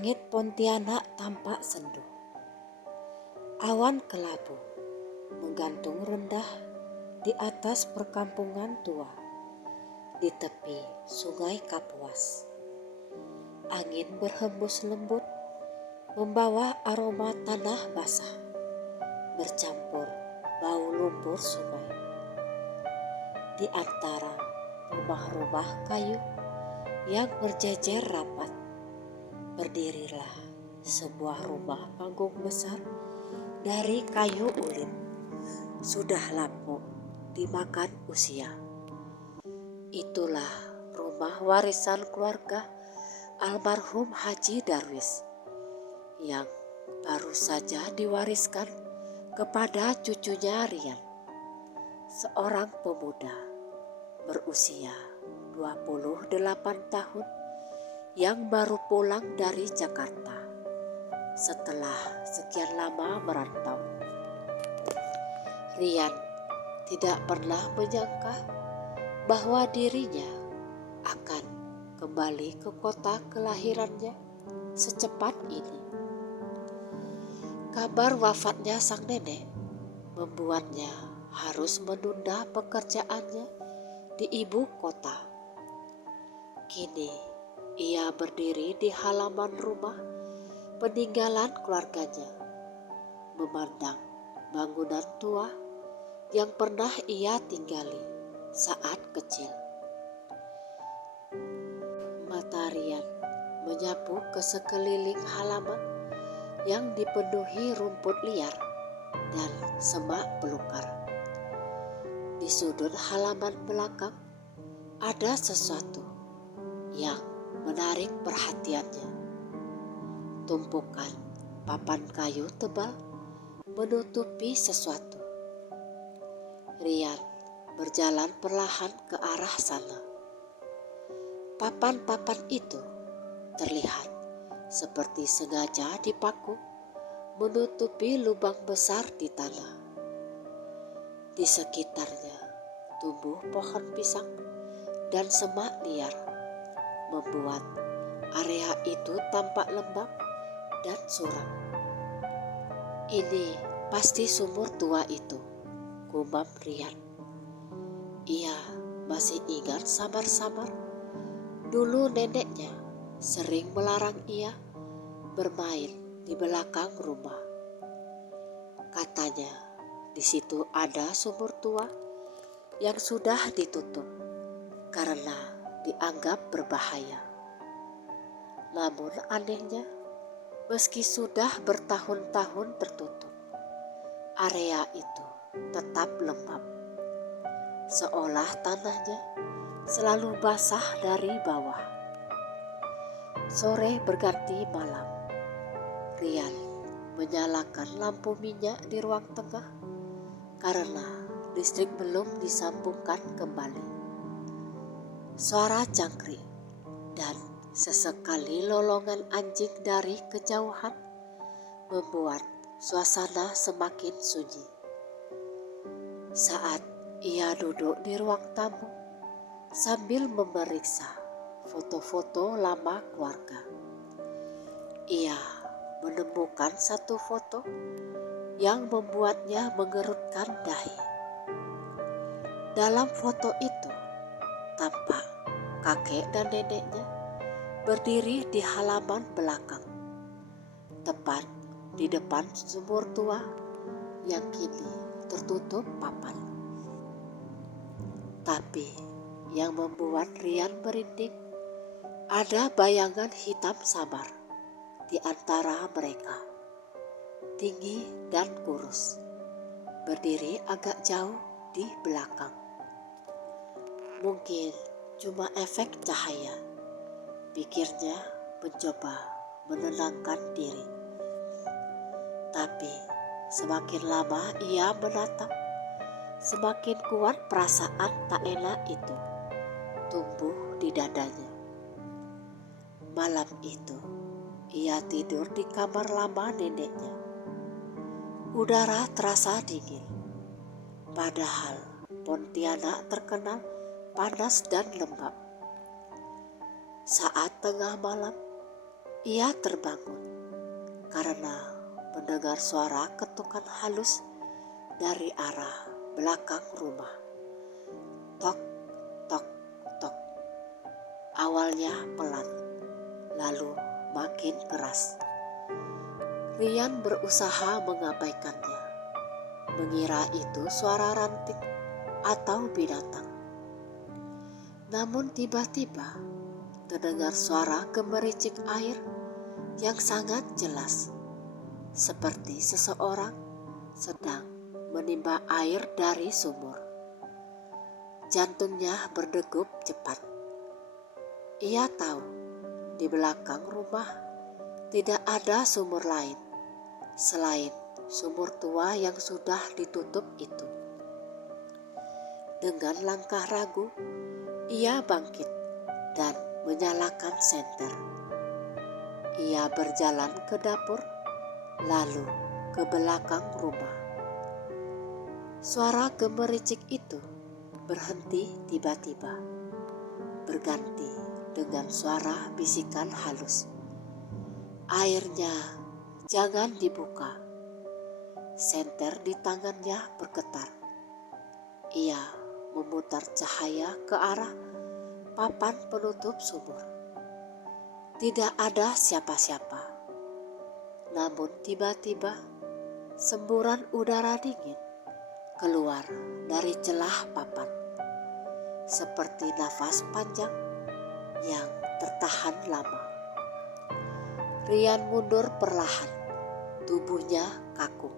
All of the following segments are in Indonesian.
Langit Pontianak tampak sendu. Awan kelabu menggantung rendah di atas perkampungan tua di tepi sungai Kapuas. Angin berhembus lembut membawa aroma tanah basah bercampur bau lumpur sungai. Di antara rumah-rumah kayu yang berjejer rapat, berdirilah sebuah rumah panggung besar dari kayu ulin, sudah lapuk dimakan usia. Itulah rumah warisan keluarga almarhum Haji Darwis yang baru saja diwariskan kepada cucunya Rian, seorang pemuda berusia 28 tahun yang baru pulang dari Jakarta setelah sekian lama merantau. Rian tidak pernah menyangka bahwa dirinya akan kembali ke kota kelahirannya secepat ini. Kabar wafatnya sang nenek membuatnya harus menunda pekerjaannya di ibu kota. Kini ia berdiri di halaman rumah peninggalan keluarganya, memandang bangunan tua yang pernah ia tinggali saat kecil. Mata Rian menyapu ke sekeliling halaman yang dipenuhi rumput liar dan semak belukar. Di sudut halaman belakang ada sesuatu yang menarik perhatiannya. Tumpukan papan kayu tebal menutupi sesuatu. Rian berjalan perlahan ke arah sana. Papan-papan itu terlihat seperti sengaja dipaku menutupi lubang besar di tanah. Di sekitarnya tumbuh pohon pisang dan semak liar, membuat area itu tampak lembab dan suram. Ini pasti sumur tua itu, gumam Rian. Ia masih ingat samar-samar dulu neneknya sering melarang ia bermain di belakang rumah. Katanya di situ ada sumur tua yang sudah ditutup karena dianggap berbahaya. Namun anehnya, meski sudah bertahun-tahun tertutup, area itu tetap lembab, seolah tanahnya selalu basah dari bawah. Sore berganti malam. Rian menyalakan lampu minyak di ruang tengah karena listrik belum disambungkan kembali. Suara jangkrik dan sesekali lolongan anjing dari kejauhan membuat suasana semakin sunyi. Saat ia duduk di ruang tamu sambil memeriksa foto-foto lama keluarga, ia menemukan satu foto yang membuatnya mengerutkan dahi. Dalam foto itu tampak kakek dan neneknya berdiri di halaman belakang, tepat di depan sumur tua yang kini tertutup papan. Tapi yang membuat Rian merinding, ada bayangan hitam samar di antara mereka, tinggi dan kurus, berdiri agak jauh di belakang. Mungkin cuma efek cahaya, pikirnya mencoba menenangkan diri. Tapi semakin lama ia menatap, semakin kuat perasaan tak enak itu tumbuh di dadanya. Malam itu ia tidur di kamar lama neneknya. Udara terasa dingin, padahal Pontianak terkenal panas dan lembab. Saat tengah malam, Ia terbangun karena mendengar suara ketukan halus dari arah belakang rumah. Tok, tok, tok. Awalnya pelan, lalu makin keras. Rian berusaha mengabaikannya, mengira itu suara ranting atau binatang. Namun tiba-tiba terdengar suara gemericik air yang sangat jelas, seperti seseorang sedang menimba air dari sumur. Jantungnya berdegup cepat. Ia tahu di belakang rumah tidak ada sumur lain selain sumur tua yang sudah ditutup itu. Dengan langkah ragu, ia bangkit dan menyalakan senter. Ia berjalan ke dapur, lalu ke belakang rumah. Suara gemericik itu berhenti tiba-tiba, berganti dengan suara bisikan halus. Airnya jangan dibuka. Senter di tangannya bergetar. Ia memutar cahaya ke arah papan penutup sumur. Tidak ada siapa-siapa. Namun tiba-tiba semburan udara dingin keluar dari celah papan, seperti nafas panjang yang tertahan lama. Rian mundur perlahan, tubuhnya kaku.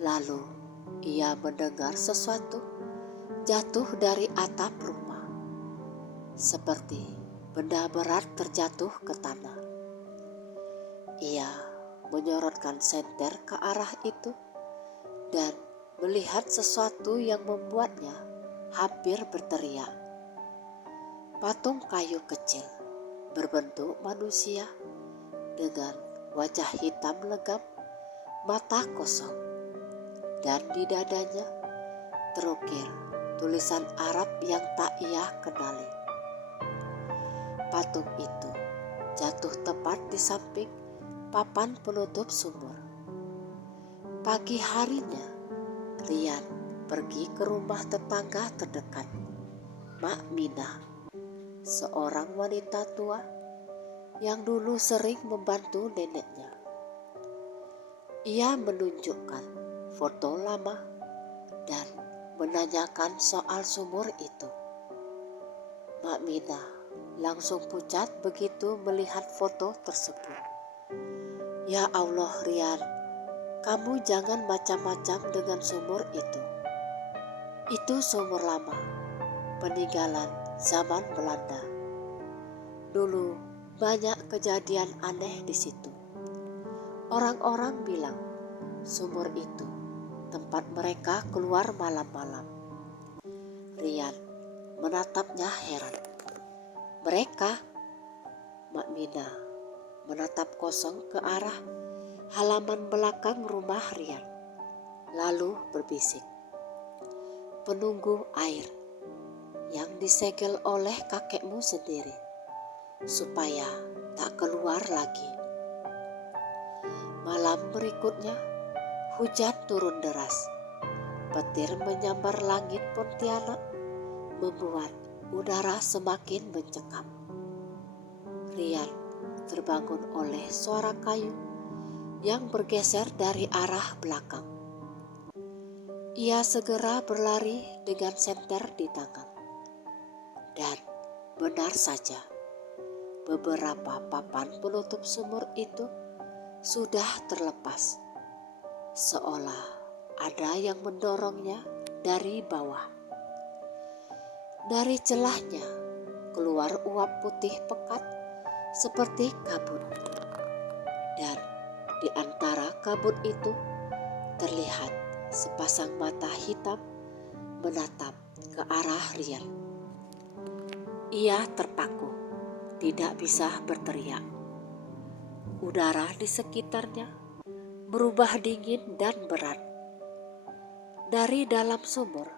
Lalu ia mendengar sesuatu jatuh dari atap rumah, seperti benda berat terjatuh ke tanah. Ia menyorotkan senter ke arah itu dan melihat sesuatu yang membuatnya hampir berteriak. Patung kayu kecil berbentuk manusia dengan wajah hitam legam, mata kosong, dan di dadanya terukir tulisan Arab yang tak ia kenali. Patung itu jatuh tepat di samping papan penutup sumur. Pagi harinya, Rian pergi ke rumah tetangga terdekat, Mak Minah, seorang wanita tua yang dulu sering membantu neneknya. Ia menunjukkan foto lama dan menanyakan soal sumur itu. Mak Minah langsung pucat begitu melihat foto tersebut. Ya Allah Rian, kamu jangan macam-macam dengan sumur itu. Itu sumur lama, peninggalan zaman Belanda. Dulu banyak kejadian aneh di situ. Orang-orang bilang sumur itu tempat mereka keluar malam-malam. Rian menatapnya heran. Mereka? Mak Mina menatap kosong ke arah halaman belakang rumah Rian, lalu berbisik. Penunggu air yang disegel oleh kakekmu sendiri, supaya tak keluar lagi. Malam berikutnya, hujan turun deras. Petir menyambar langit Pontianak, membuat udara semakin mencekam. Rian terbangun oleh suara kayu yang bergeser dari arah belakang. Ia segera berlari dengan senter di tangan. Dan benar saja, beberapa papan penutup sumur itu sudah terlepas, seolah ada yang mendorongnya dari bawah. Dari celahnya keluar uap putih pekat seperti kabut, dan di antara kabut itu terlihat sepasang mata hitam menatap ke arah Rian. Ia terpaku, tidak bisa berteriak. Udara di sekitarnya berubah dingin dan berat. Dari dalam sumur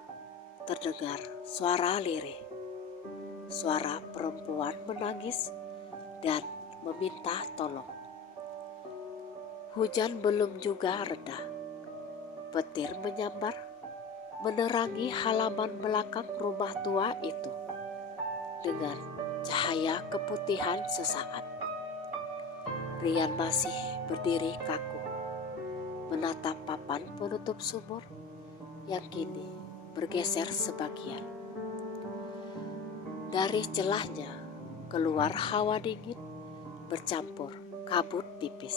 terdengar suara lirih, suara perempuan menangis dan meminta tolong. Hujan belum juga reda. Petir menyambar, menerangi halaman belakang rumah tua itu dengan cahaya keputihan sesaat. Rian masih berdiri kaku, menatap papan penutup sumur yang kini bergeser sebagian. Dari celahnya keluar hawa dingin bercampur kabut tipis.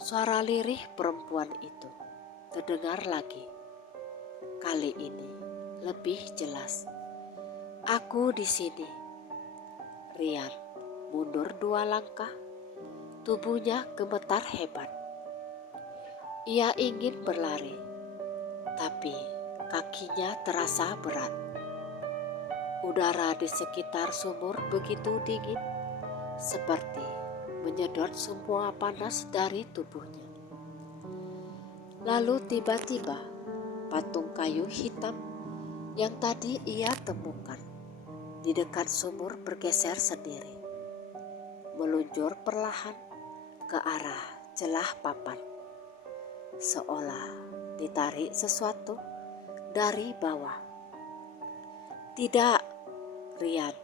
Suara lirih perempuan itu terdengar lagi. Kali ini lebih jelas. "Aku di sini." Rian mundur 2 langkah, tubuhnya gemetar hebat. Ia ingin berlari, tapi kakinya terasa berat. Udara di sekitar sumur begitu dingin, seperti menyedot semua panas dari tubuhnya. Lalu tiba-tiba patung kayu hitam yang tadi ia temukan di dekat sumur bergeser sendiri, meluncur perlahan ke arah celah papan, seolah ditarik sesuatu dari bawah. "Tidak!" Rian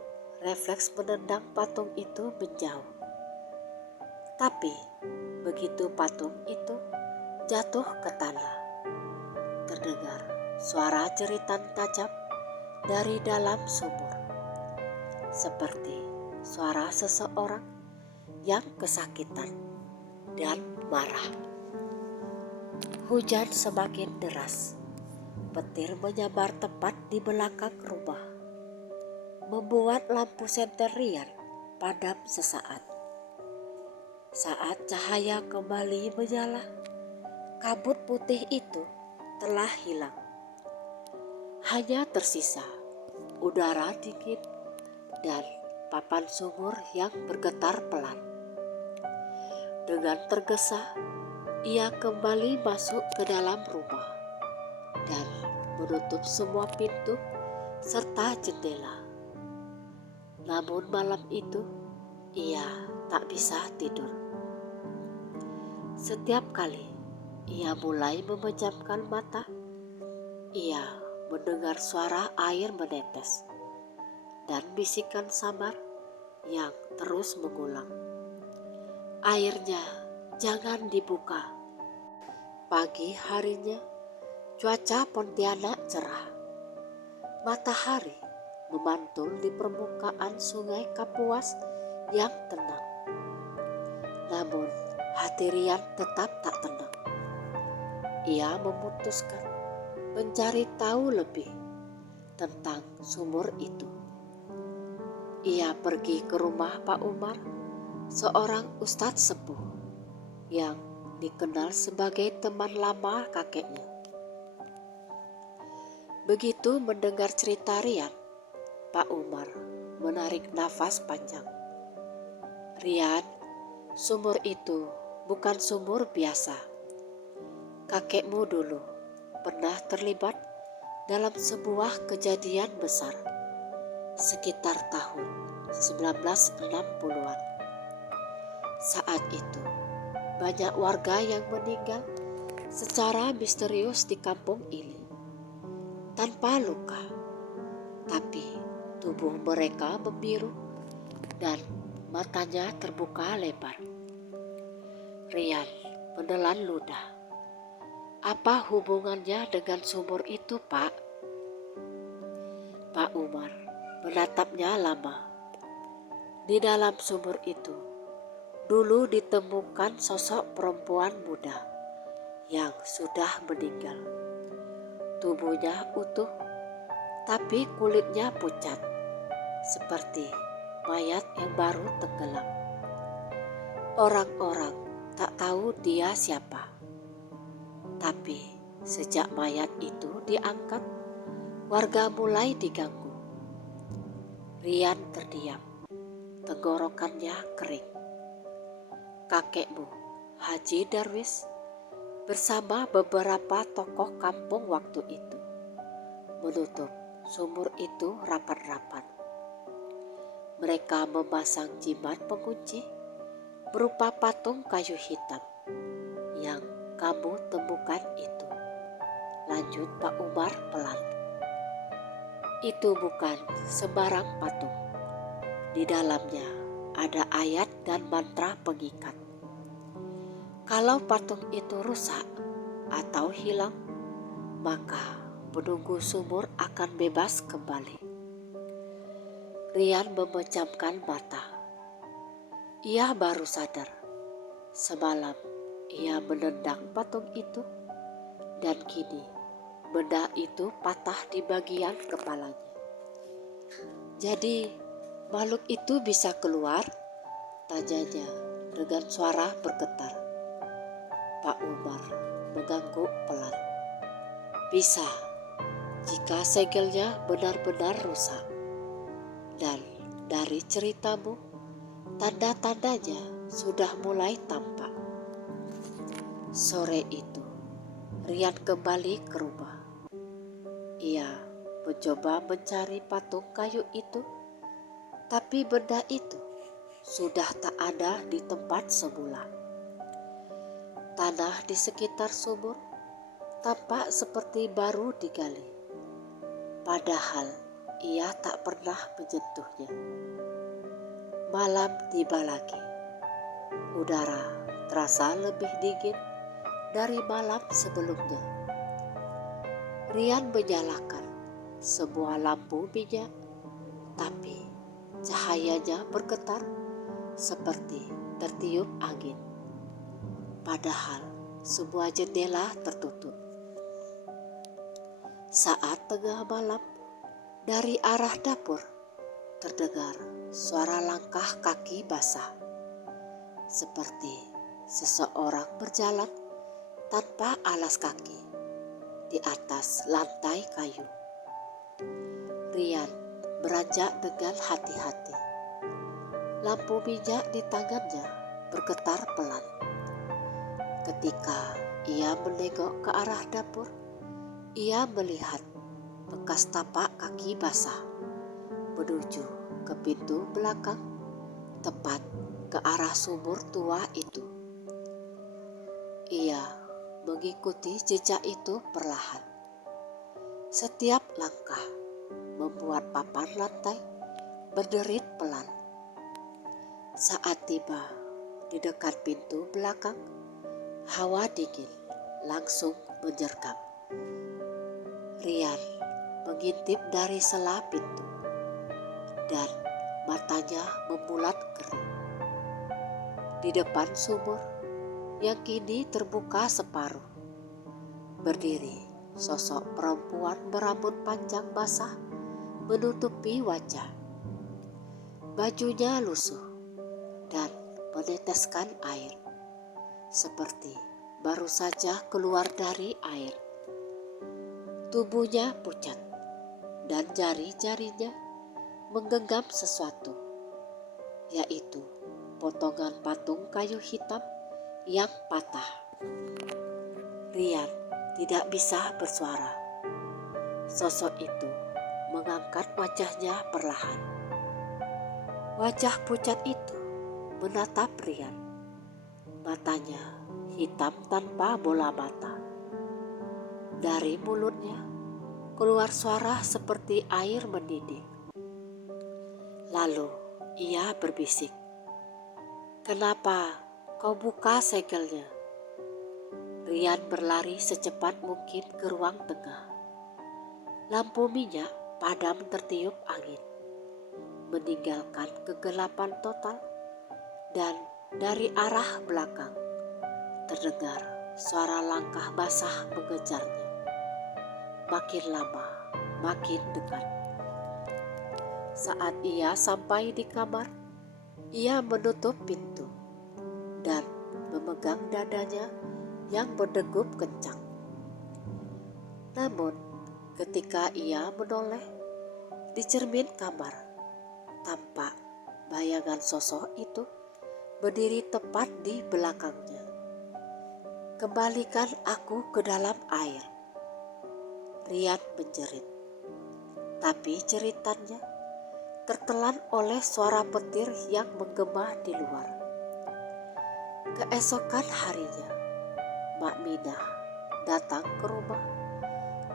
refleks menendang patung itu menjauh. Tapi begitu patung itu jatuh ke tanah, terdengar suara jeritan tajam dari dalam sumur, seperti suara seseorang yang kesakitan dan marah. Hujan semakin deras. Petir menyambar tepat di belakang rumah, membuat lampu senter Rian padam sesaat. Saat cahaya kembali menyala, kabut putih itu telah hilang. Hanya tersisa udara dingin dan papan sumur yang bergetar pelan. Dengan tergesa, ia kembali masuk ke dalam rumah dan menutup semua pintu serta jendela. Namun malam itu ia tak bisa tidur. Setiap kali ia mulai memejamkan mata, ia mendengar suara air menetes dan bisikan samar yang terus mengulang. "Airnya jangan dibuka." Pagi harinya cuaca Pontianak cerah. Matahari memantul di permukaan sungai Kapuas yang tenang. Namun hati Rian tetap tak tenang. Ia memutuskan mencari tahu lebih tentang sumur itu. Ia pergi ke rumah Pak Umar, seorang ustadz sepuh yang dikenal sebagai teman lama kakeknya. Begitu mendengar cerita Rian, Pak Umar menarik nafas panjang. "Rian, sumur itu bukan sumur biasa. Kakekmu dulu pernah terlibat dalam sebuah kejadian besar sekitar tahun 1960-an. Saat itu banyak warga yang meninggal secara misterius di kampung ini tanpa luka, tapi tubuh mereka membiru dan matanya terbuka lebar." Rian menelan ludah. "Apa hubungannya dengan sumur itu, Pak?" Pak Umar menatapnya lama. "Di dalam sumur itu dulu ditemukan sosok perempuan muda yang sudah meninggal. Tubuhnya utuh, tapi kulitnya pucat, seperti mayat yang baru tenggelam. Orang-orang tak tahu dia siapa. Tapi sejak mayat itu diangkat, warga mulai diganggu." Rian terdiam, tenggorokannya kering. "Kakekmu, Haji Darwis, bersama beberapa tokoh kampung waktu itu menutup sumur itu rapat-rapat. Mereka memasang jimat pengunci berupa patung kayu hitam yang kamu temukan itu. Lanjut Pak Umar pelan. Itu bukan sembarang patung. Di dalamnya ada ayat dan mantra pengikat. Kalau patung itu rusak atau hilang, maka penunggu sumur akan bebas kembali. Rian memejamkan mata. Ia baru sadar. Semalam ia menendang patung itu dan kini benda itu patah di bagian kepalanya. Jadi makhluk itu bisa keluar? Tanyanya dengan suara bergetar. Pak Umar mengangguk pelan. Bisa, jika segelnya benar-benar rusak. Dan dari ceritamu, tanda-tandanya sudah mulai tampak. Sore itu, Rian kembali ke rumah. Ia mencoba mencari patung kayu itu, tapi benda itu sudah tak ada di tempat semula. Tanah di sekitar sumur tampak seperti baru digali, padahal ia tak pernah menyentuhnya. Malam tiba lagi. Udara terasa lebih dingin dari malam sebelumnya. Rian menyalakan sebuah lampu minyak, tapi cahayanya bergetar seperti tertiup angin. Padahal semua jendela tertutup. Saat tengah malam, dari arah dapur terdengar suara langkah kaki basah, seperti seseorang berjalan tanpa alas kaki di atas lantai kayu. Rian beranjak dengan hati-hati. Lampu minyak di tangannya bergetar pelan. Ketika ia menengok ke arah dapur, ia melihat bekas tapak kaki basah menuju ke pintu belakang, tepat ke arah sumur tua itu. Ia mengikuti jejak itu perlahan. Setiap langkah membuat papan lantai berderit pelan. Saat tiba di dekat pintu belakang, hawa dingin langsung menyergap. Rian mengintip dari sela pintu dan matanya membulat kering. Di depan sumur yang kini terbuka separuh, berdiri sosok perempuan berambut panjang basah menutupi wajah. Bajunya lusuh dan meneteskan air, seperti baru saja keluar dari air. Tubuhnya pucat dan jari-jarinya menggenggam sesuatu, yaitu potongan patung kayu hitam yang patah. Rian tidak bisa bersuara. Sosok itu mengangkat wajahnya perlahan. Wajah pucat itu menatap Rian. Matanya hitam tanpa bola mata. Dari mulutnya keluar suara seperti air mendidih. Lalu ia berbisik, "Kenapa kau buka segelnya?" Rian berlari secepat mungkin ke ruang tengah. Lampu minyak padam tertiup angin, meninggalkan kegelapan total, dan dari arah belakang terdengar suara langkah basah mengejarnya. Makin lama, makin dekat. Saat ia sampai di kamar, ia menutup pintu dan memegang dadanya yang berdegup kencang. Namun, ketika ia menoleh di cermin kamar, tampak bayangan sosok itu berdiri tepat di belakangnya. "Kembalikan aku ke dalam air," Rian menjerit. Tapi jeritannya tertelan oleh suara petir yang menggema di luar. Keesokan harinya, Mak Minah datang ke rumah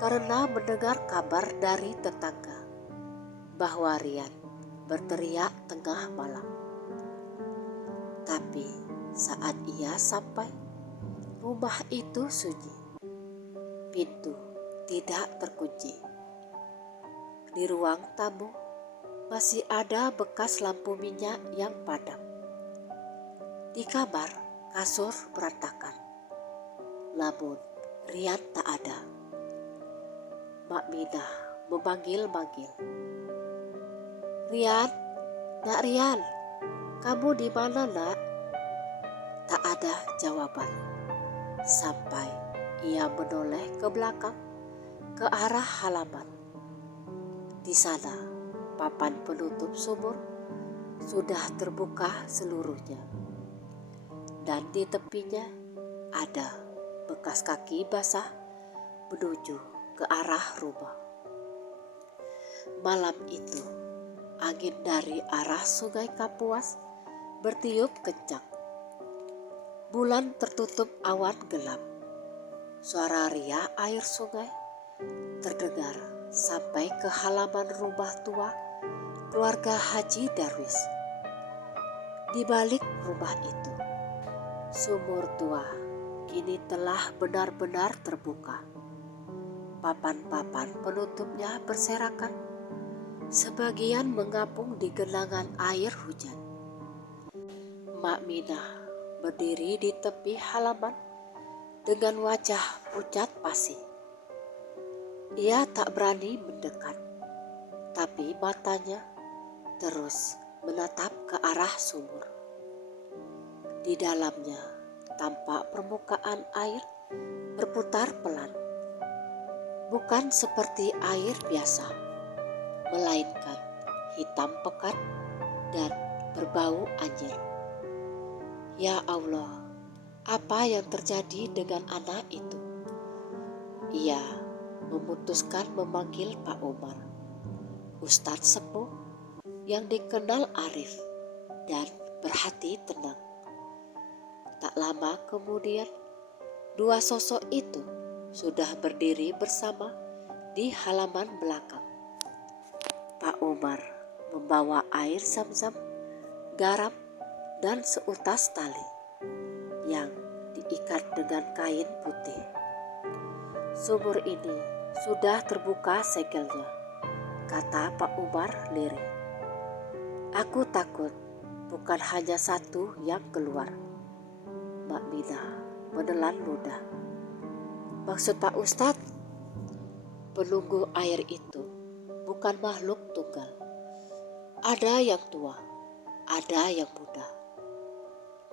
karena mendengar kabar dari tetangga bahwa Rian berteriak tengah malam. Tapi saat ia sampai, rumah itu sunyi. Pintu tidak terkunci. Di ruang tamu masih ada bekas lampu minyak yang padam. Di kamar, kasur berantakan. Namun Rian tak ada. Mak Minah memanggil-manggil. "Rian, Nak Rian, kamu di mana, Nak?" Tak ada jawaban. Sampai ia menoleh ke belakang, ke arah halaman. Di sana, papan penutup sumur sudah terbuka seluruhnya. Dan di tepinya ada bekas kaki basah menuju ke arah rumah. Malam itu, angin dari arah Sungai Kapuas bertiup kencang. Bulan tertutup awan gelap. Suara riak air sungai terdengar sampai ke halaman rumah tua keluarga Haji Darwis. Di balik rumah itu, sumur tua kini telah benar-benar terbuka. Papan-papan penutupnya berserakan, sebagian mengapung di genangan air hujan. Mak Minah berdiri di tepi halaman dengan wajah pucat pasi. Ia tak berani mendekat, tapi matanya terus menatap ke arah sumur. Di dalamnya tampak permukaan air berputar pelan. Bukan seperti air biasa, melainkan hitam pekat dan berbau anjir. Ya Allah, apa yang terjadi dengan anak itu? Ia memutuskan memanggil Pak Umar, Ustadz sepuh yang dikenal arif dan berhati tenang. Tak lama kemudian, dua sosok itu sudah berdiri bersama di halaman belakang. Pak Umar membawa air zam-zam, garam, dan seutas tali yang diikat dengan kain putih. "Sumur ini sudah terbuka segelnya," kata Pak Umar lirih. "Aku takut bukan hanya satu yang keluar." Mak Minah menelan ludah. "Maksud Pak Ustadz, penunggu air itu bukan makhluk tunggal. Ada yang tua, ada yang muda.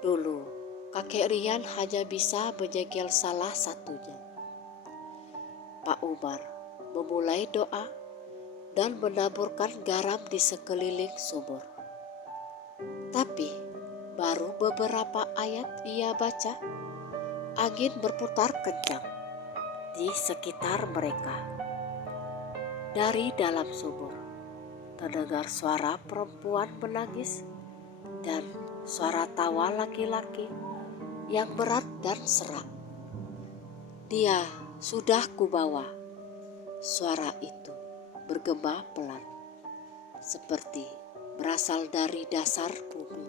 Dulu kakek Rian hanya bisa menyegel salah satunya." Pak Umar memulai doa dan menaburkan garam di sekeliling sumur. Tapi baru beberapa ayat ia baca, angin berputar kencang di sekitar mereka. Dari dalam sumur terdengar suara perempuan menangis dan suara tawa laki-laki yang berat dan serak. "Dia sudah kubawa." Suara itu bergema pelan, seperti berasal dari dasar bumi.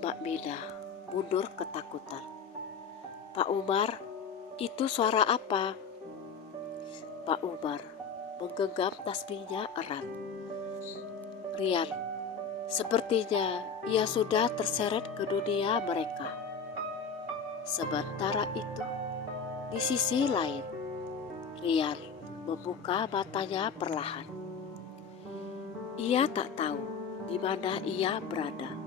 Mak Minah mundur ketakutan. "Pak Umar, itu suara apa?" Pak Umar menggenggam tasbihnya erat. "Rian, sepertinya ia sudah terseret ke dunia mereka." Sementara itu, di sisi lain, Rian membuka matanya perlahan. Ia tak tahu di mana ia berada.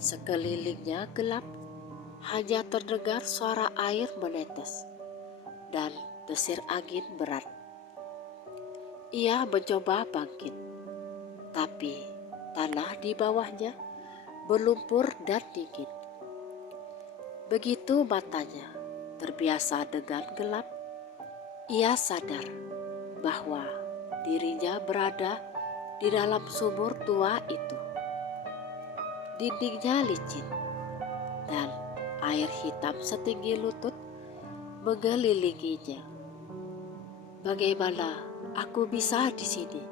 Sekelilingnya gelap, hanya terdengar suara air menetes dan desir angin berat. Ia mencoba bangkit, tapi tanah di bawahnya berlumpur dan dingin. Begitu matanya terbiasa dengan gelap, ia sadar bahwa dirinya berada di dalam sumur tua itu. Dindingnya licin dan air hitam setinggi lutut mengelilinginya. "Bagaimana aku bisa di sini?"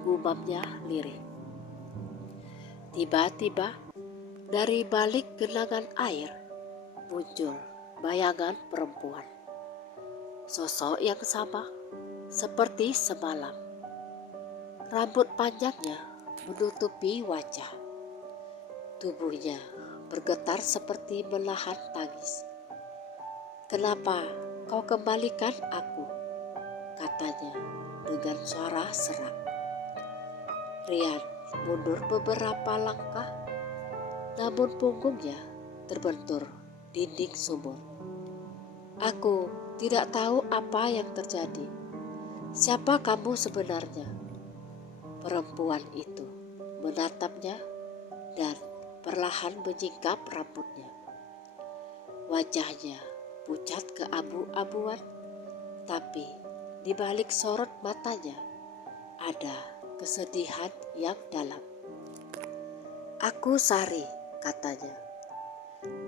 gumamnya lirih. Tiba-tiba dari balik genangan air muncul bayangan perempuan. Sosok yang sama seperti semalam. Rambut panjangnya menutupi wajah. Tubuhnya bergetar seperti menahan tangis. "Kenapa kau kembalikan aku?" katanya dengan suara serak. Rian mundur beberapa langkah, namun punggungnya terbentur dinding sumur. "Aku tidak tahu apa yang terjadi. Siapa kamu sebenarnya?" Perempuan itu menatapnya dan perlahan menyingkap rambutnya. Wajahnya pucat keabu-abuan, tapi di balik sorot matanya ada kesedihan yang dalam. "Aku Sari," katanya.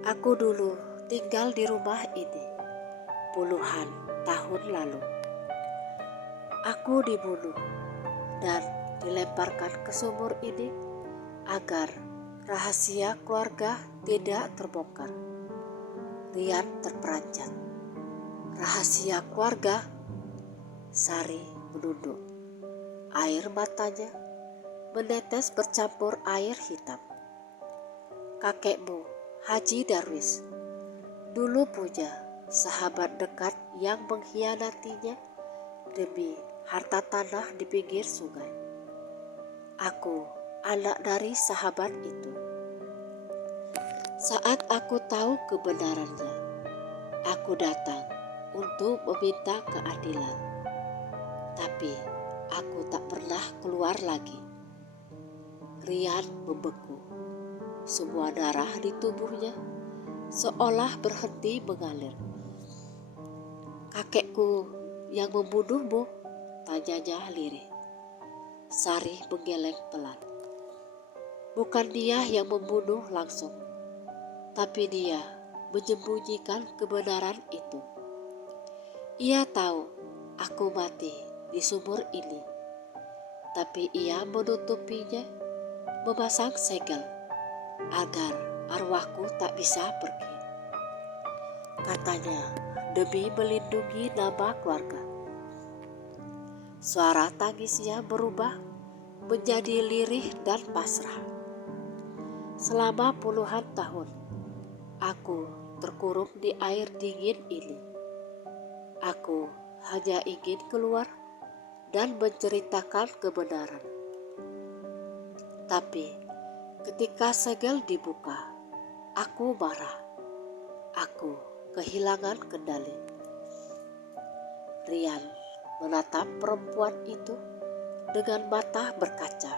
"Aku dulu tinggal di rumah ini puluhan tahun lalu. Aku dibunuh dan dilemparkan ke sumur ini agar rahasia keluarga tidak terbongkar." Rian terperanjat. "Rahasia keluarga?" Sari menunduk. Air matanya menetes bercampur air hitam. "Kakekmu, Haji Darwis, dulu punya sahabat dekat yang mengkhianatinya demi harta tanah di pinggir sungai. Aku anak dari sahabat itu. Saat aku tahu kebenarannya, aku datang untuk meminta keadilan. Tapi aku tak pernah keluar lagi." Rian membeku. Semua darah di tubuhnya seolah berhenti mengalir. "Kakekku yang membunuhmu?" tanyanya lirih. Sari menggeleng pelan. "Bukan dia yang membunuh langsung, tapi dia menyembunyikan kebenaran itu. Ia tahu aku mati di sumur ini, tapi ia menutupinya, memasang segel agar arwahku tak bisa pergi. Katanya demi melindungi nama keluarga." Suara tangisnya berubah menjadi lirih dan pasrah. "Selama puluhan tahun aku terkurung di air dingin ini. Aku hanya ingin keluar dan menceritakan kebenaran. Tapi ketika segel dibuka, aku marah. Aku kehilangan kendali." Rian menatap perempuan itu dengan mata berkaca.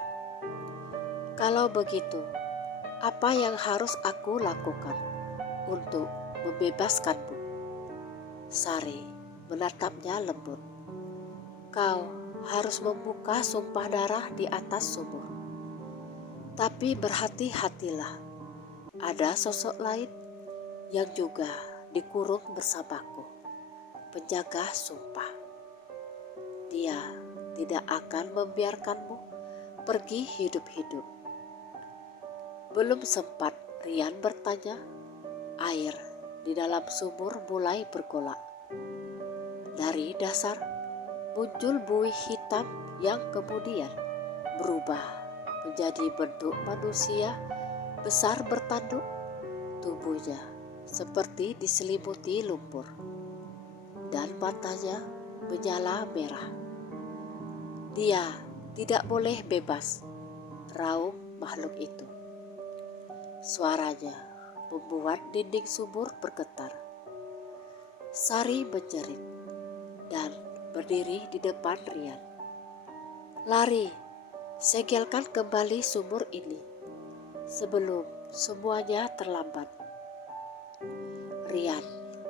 "Kalau begitu, apa yang harus aku lakukan untuk membebaskanmu?" Sari menatapnya lembut. "Kau harus membuka sumpah darah di atas sumur. Tapi berhati-hatilah, ada sosok lain yang juga dikurung bersamaku, penjaga sumpah. Dia tidak akan membiarkanmu pergi hidup-hidup." Belum sempat Rian bertanya, air di dalam sumur mulai bergolak. Dari dasar muncul buih hitam yang kemudian berubah menjadi bentuk manusia besar bertanduk. Tubuhnya seperti diselimuti lumpur dan matanya menyala merah. "Dia tidak boleh bebas," raung makhluk itu. Suaranya membuat dinding sumur bergetar. Sari menjerit dan berdiri di depan Rian. "Lari, segelkan kembali sumur ini sebelum semuanya terlambat." Rian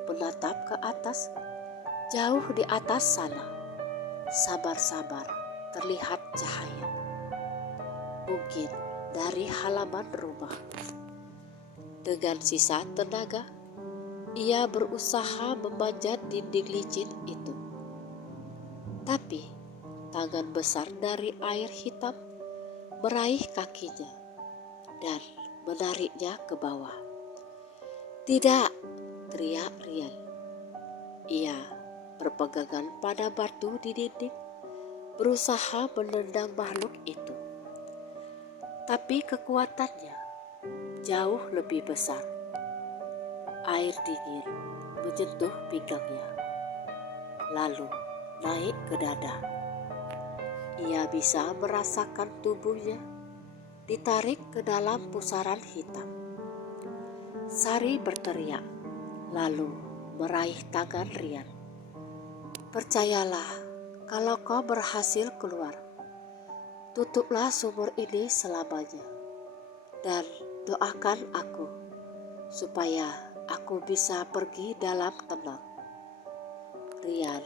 menatap ke atas. Jauh di atas sana, sabar-sabar terlihat cahaya. mungkin dari halaman rumah. Dengan sisa tenaga, ia berusaha memanjat dinding licin itu. Tapi tangan besar dari air hitam meraih kakinya dan menariknya ke bawah. "Tidak!" teriak Rian. Ia berpegangan pada batu di dinding, berusaha menendang makhluk itu. Tapi kekuatannya jauh lebih besar. Air dingin menyentuh pinggangnya, lalu naik ke dada. Ia bisa merasakan tubuhnya ditarik ke dalam pusaran hitam. Sari berteriak, lalu meraih tangan Rian. "Percayalah, kalau kau berhasil keluar, tutuplah sumur ini selamanya. Dan doakan aku, supaya aku bisa pergi dalam tenang." Rian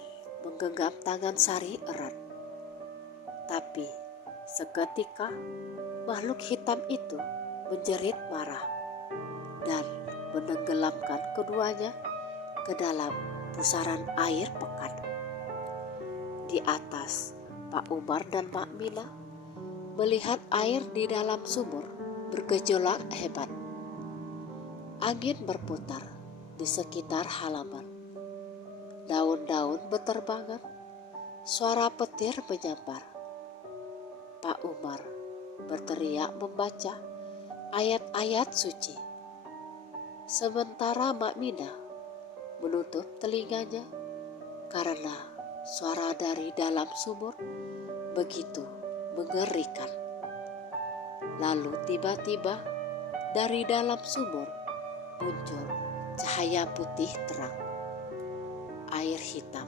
menggenggam tangan Sari erat. Tapi seketika makhluk hitam itu menjerit marah dan menenggelamkan keduanya ke dalam pusaran air pekat. Di atas, Pak Umar dan Mak Mina melihat air di dalam sumur bergejolak hebat. Angin berputar di sekitar halaman. Daun-daun berterbangan, suara petir menyambar. Pak Umar berteriak membaca ayat-ayat suci. Sementara Mak Mina menutup telinganya karena suara dari dalam sumur begitu mengerikan. Lalu tiba-tiba dari dalam sumur muncul cahaya putih terang. Air hitam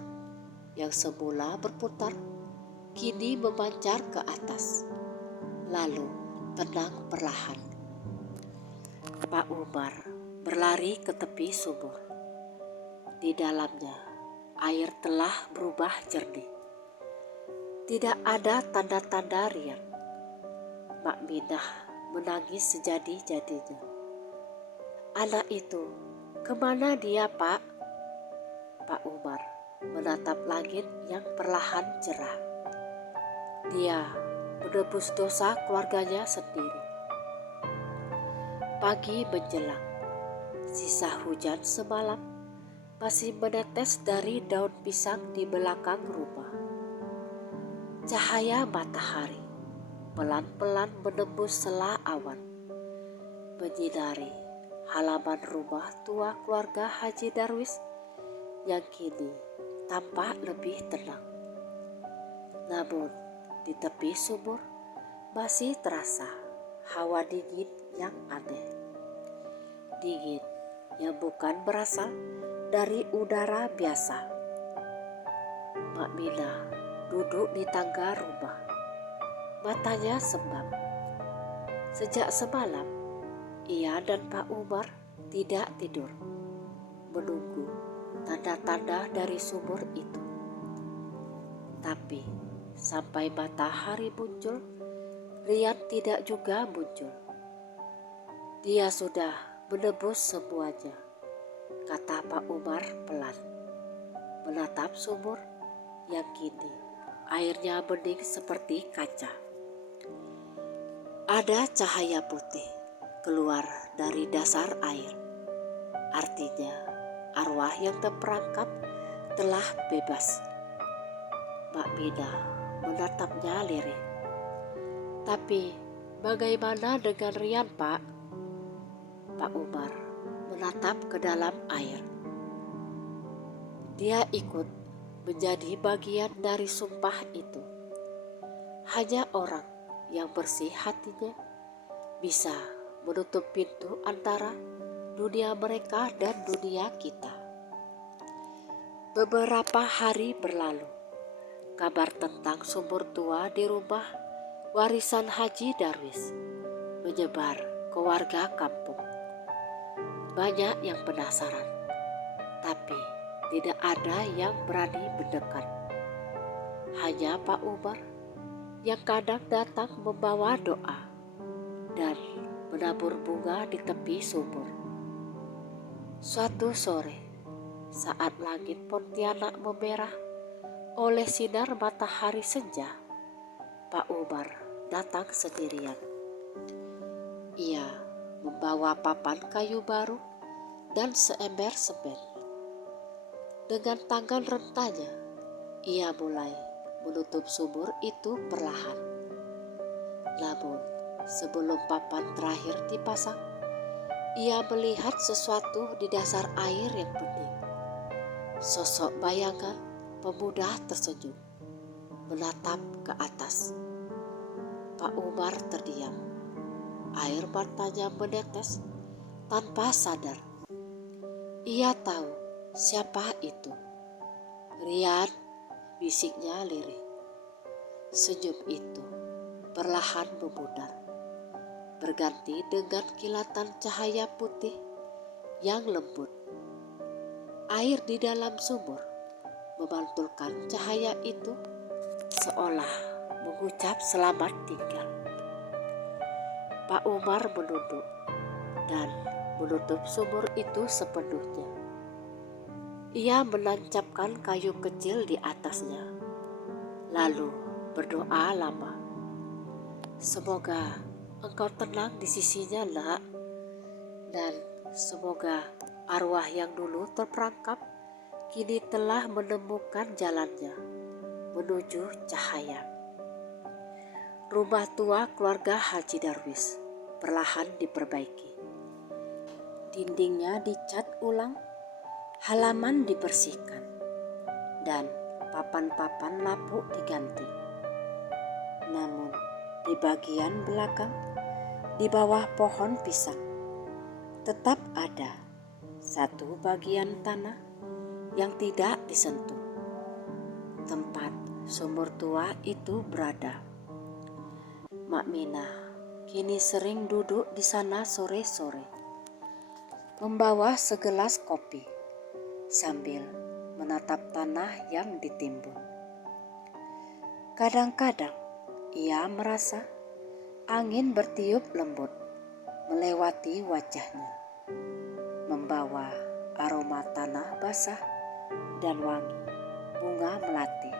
yang semula berputar kini memancar ke atas, lalu tenang perlahan. Pak Umar berlari ke tepi sumur. Di dalamnya air telah berubah jernih. Tidak ada tanda-tanda Rian. Mak Minah menangis sejadi-jadinya. "Anak itu, kemana dia, Pak?" Pak Umar menatap langit yang perlahan cerah. "Dia menebus dosa keluarganya sendiri." Pagi menjelang, sisa hujan semalam masih menetes dari daun pisang di belakang rumah. Cahaya matahari pelan-pelan menembus sela awan, menyinari halaman rumah tua keluarga Haji Darwis yang kini tampak lebih tenang. Namun di tepi sumur masih terasa hawa dingin yang aneh. Dingin yang bukan berasal dari udara biasa. Mak Mina duduk di tangga rumah. Matanya sembab. Sejak semalam, ia dan Pak Umar tidak tidur, menunggu tanda-tanda dari sumur itu. Tapi sampai matahari muncul, Rian tidak juga muncul. "Dia sudah menebus semuanya," kata Pak Umar pelan, menatap sumur yang kini airnya bening seperti kaca. Ada cahaya putih keluar dari dasar air. Artinya arwah yang terperangkap telah bebas. Mak Mina menatapnya lirih. "Tapi bagaimana dengan Rian, Pak?" Pak Umar menatap ke dalam air. "Dia ikut menjadi bagian dari sumpah itu. Hanya orang yang bersih hatinya bisa menutup pintu antara dunia mereka dan dunia kita." Beberapa hari berlalu. Kabar tentang sumur tua di rumah warisan Haji Darwis menyebar ke warga kampung. Banyak yang penasaran, tapi tidak ada yang berani mendekat. Hanya Pak Umar yang kadang datang membawa doa dan menabur bunga di tepi sumur. Suatu sore, saat langit Pontianak memerah oleh sinar matahari senja, Pak Umar datang sendirian. Ia membawa papan kayu baru dan seember semen. Dengan tangan rentanya, ia mulai menutup sumur itu perlahan. Namun, sebelum papan terakhir dipasang, ia melihat sesuatu di dasar air yang bening. Sosok bayangan pemuda tersenyum, menatap ke atas. Pak Umar terdiam. Air matanya menetes tanpa sadar. Ia tahu siapa itu. Rian, bisiknya lirih. Senyum itu perlahan memudar, berganti dengan kilatan cahaya putih yang lembut. Air di dalam sumur memantulkan cahaya itu seolah mengucap selamat tinggal. Pak Umar menunduk dan menutup sumur itu sepenuhnya. Ia menancapkan kayu kecil di atasnya, lalu berdoa lama. Semoga engkau tenang di sisinya, nak, dan semoga arwah yang dulu terperangkap kini telah menemukan jalannya menuju cahaya. Rumah tua keluarga Haji Darwis perlahan diperbaiki. Dindingnya dicat ulang, halaman dibersihkan, dan papan-papan lapuk diganti. Namun di bagian belakang, di bawah pohon pisang, tetap ada satu bagian tanah yang tidak disentuh. Tempat sumur tua itu berada. Mak Minah kini sering duduk di sana sore-sore, membawa segelas kopi sambil menatap tanah yang ditimbun. Kadang-kadang ia merasa angin bertiup lembut melewati wajahnya, membawa aroma tanah basah dan wangi bunga melati.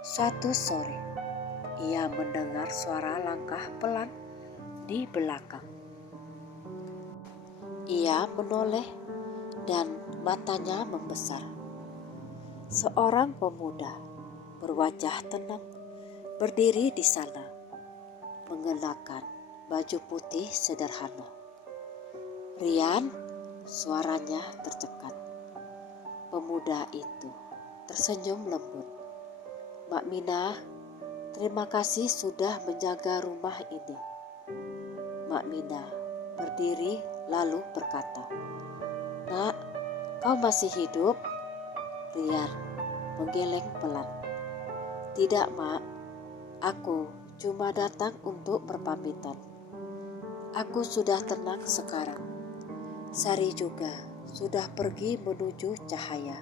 Suatu sore, ia mendengar suara langkah pelan di belakang. Ia menoleh dan matanya membesar. Seorang pemuda berwajah tenang berdiri di sana, mengenakan baju putih sederhana. Rian, suaranya tercekat. Pemuda itu tersenyum lembut. Mak Minah, terima kasih sudah menjaga rumah ini. Mak Minah berdiri lalu berkata, "Nak, kau masih hidup?" Rian menggeleng pelan. "Tidak, Mak. Aku cuma datang untuk berpamitan. Aku sudah tenang sekarang. Sari juga sudah pergi menuju cahaya.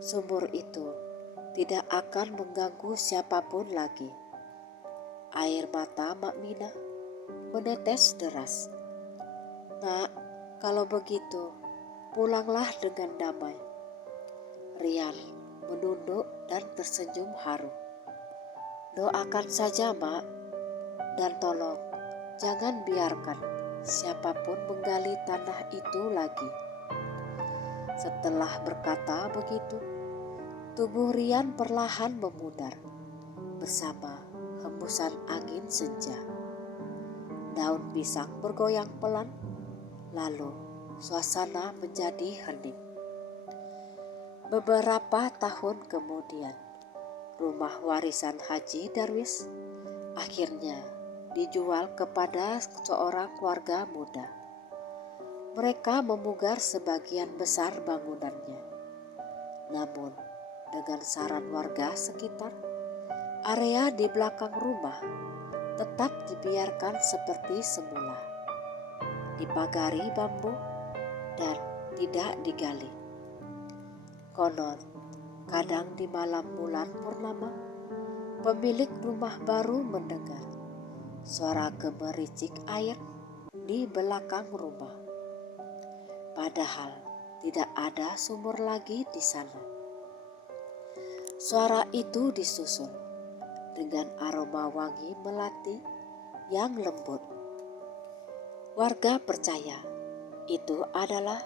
Sumur itu tidak akan mengganggu siapapun lagi." Air mata Mak Minah menetes deras. "Nak, kalau begitu pulanglah dengan damai." Rian menunduk dan tersenyum haru. "Doakan saja, Mak, dan tolong jangan biarkan siapapun menggali tanah itu lagi." Setelah berkata begitu, tubuh Rian perlahan memudar bersama hembusan angin senja. Daun pisang bergoyang pelan, lalu suasana menjadi hening. Beberapa tahun kemudian, rumah warisan Haji Darwis akhirnya dijual kepada seorang keluarga muda. Mereka memugar sebagian besar bangunannya. Namun, dengan saran warga sekitar, area di belakang rumah tetap dibiarkan seperti semula, dipagari bambu dan tidak digali. Konon, kadang di malam bulan purnama, Pemilik rumah baru mendengar suara gemericik air di belakang rumah. Padahal tidak ada sumur lagi di sana. Suara itu disusul dengan aroma wangi melati yang lembut. Warga percaya itu adalah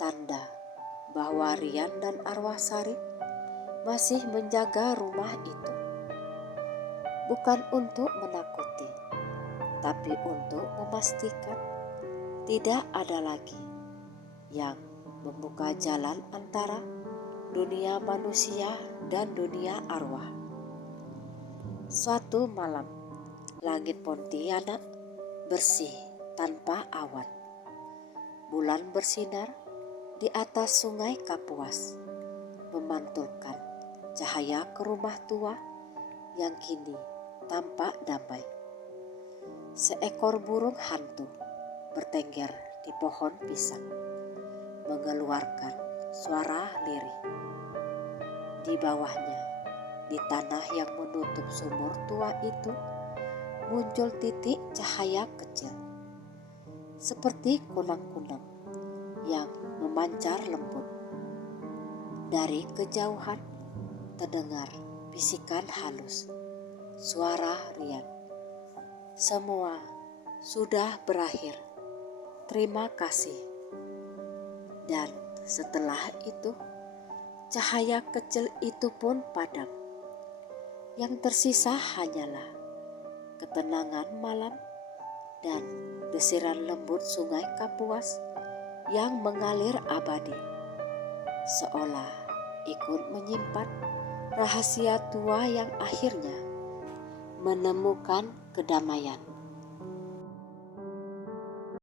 tanda bahwa Rian dan Arwahsari masih menjaga rumah itu. Bukan untuk menakuti, tapi untuk memastikan tidak ada lagi yang membuka jalan antara dunia manusia dan dunia arwah. Suatu malam, langit Pontianak bersih tanpa awan. Bulan bersinar di atas sungai Kapuas, memantulkan cahaya ke rumah tua yang kini tampak damai. Seekor burung hantu bertengger di pohon pisang, mengeluarkan suara lirih. Di bawahnya, di tanah yang menutup sumur tua itu, muncul titik cahaya kecil, seperti kunang-kunang yang memancar lembut. Dari kejauhan terdengar bisikan halus, suara Rian. Semua sudah berakhir. Terima kasih. Dan setelah itu, cahaya kecil itu pun padam. Yang tersisa hanyalah ketenangan malam dan desiran lembut sungai Kapuas yang mengalir abadi, seolah ikut menyimpan rahasia tua yang akhirnya menemukan kedamaian.